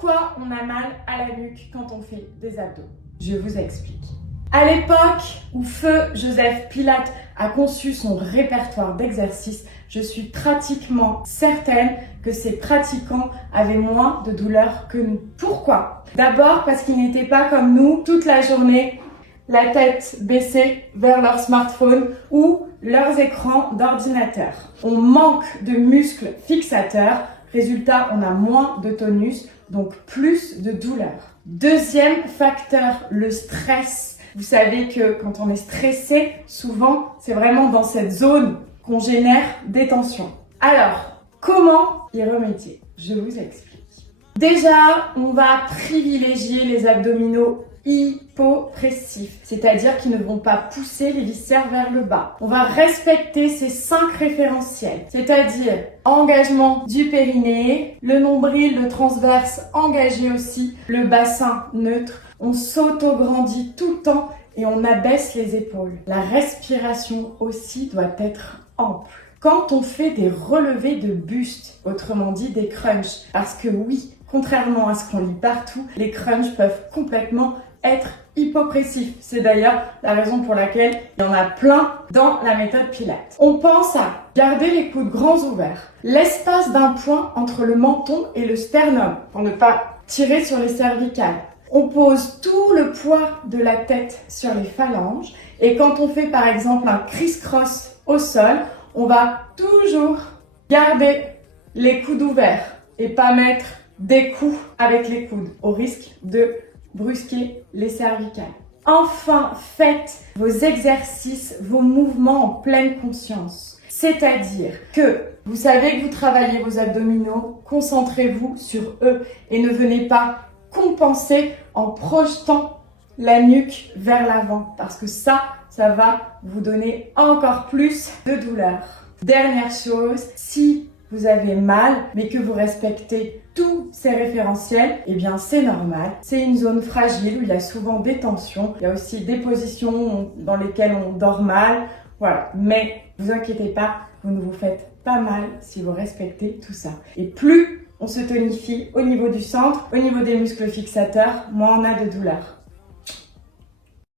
Pourquoi on a mal à la nuque quand on fait des abdos? Je vous explique. À l'époque où Feu Joseph Pilates a conçu son répertoire d'exercices, je suis pratiquement certaine que ses pratiquants avaient moins de douleurs que nous. Pourquoi? D'abord parce qu'ils n'étaient pas comme nous toute la journée, la tête baissée vers leur smartphone ou leurs écrans d'ordinateur. On manque de muscles fixateurs, résultat on a moins de tonus, donc plus de douleurs. Deuxième facteur, le stress. Vous savez que quand on est stressé, souvent c'est vraiment dans cette zone qu'on génère des tensions. Alors, comment y remédier? Je vous explique. Déjà, on va privilégier les abdominaux hypopressifs, c'est-à-dire qui ne vont pas pousser les viscères vers le bas. On va respecter ces 5 référentiels, c'est-à-dire engagement du périnée, le nombril, le transverse engagé aussi, le bassin neutre. On s'auto-grandit tout le temps et on abaisse les épaules. La respiration aussi doit être ample. Quand on fait des relevés de buste, autrement dit des crunchs, parce que oui, contrairement à ce qu'on lit partout, les crunchs peuvent complètement être hypopressifs. C'est d'ailleurs la raison pour laquelle il y en a plein dans la méthode Pilates. On pense à garder les coudes grands ouverts, l'espace d'un point entre le menton et le sternum, pour ne pas tirer sur les cervicales. On pose tout le poids de la tête sur les phalanges et quand on fait par exemple un criss-cross au sol, on va toujours garder les coudes ouverts et pas mettre des coups avec les coudes au risque de brusquer les cervicales. Enfin, faites vos exercices, vos mouvements en pleine conscience. C'est-à-dire que vous savez que vous travaillez vos abdominaux, concentrez-vous sur eux et ne venez pas compenser en projetant la nuque vers l'avant parce que ça va vous donner encore plus de douleur. Dernière chose, si vous avez mal mais que vous respectez tous ces référentiels, eh bien c'est normal. C'est une zone fragile où il y a souvent des tensions, il y a aussi des positions dans lesquelles on dort mal, voilà. Mais vous inquiétez pas, vous ne vous faites pas mal si vous respectez tout ça. Et plus on se tonifie au niveau du centre, au niveau des muscles fixateurs, moins on a de douleur.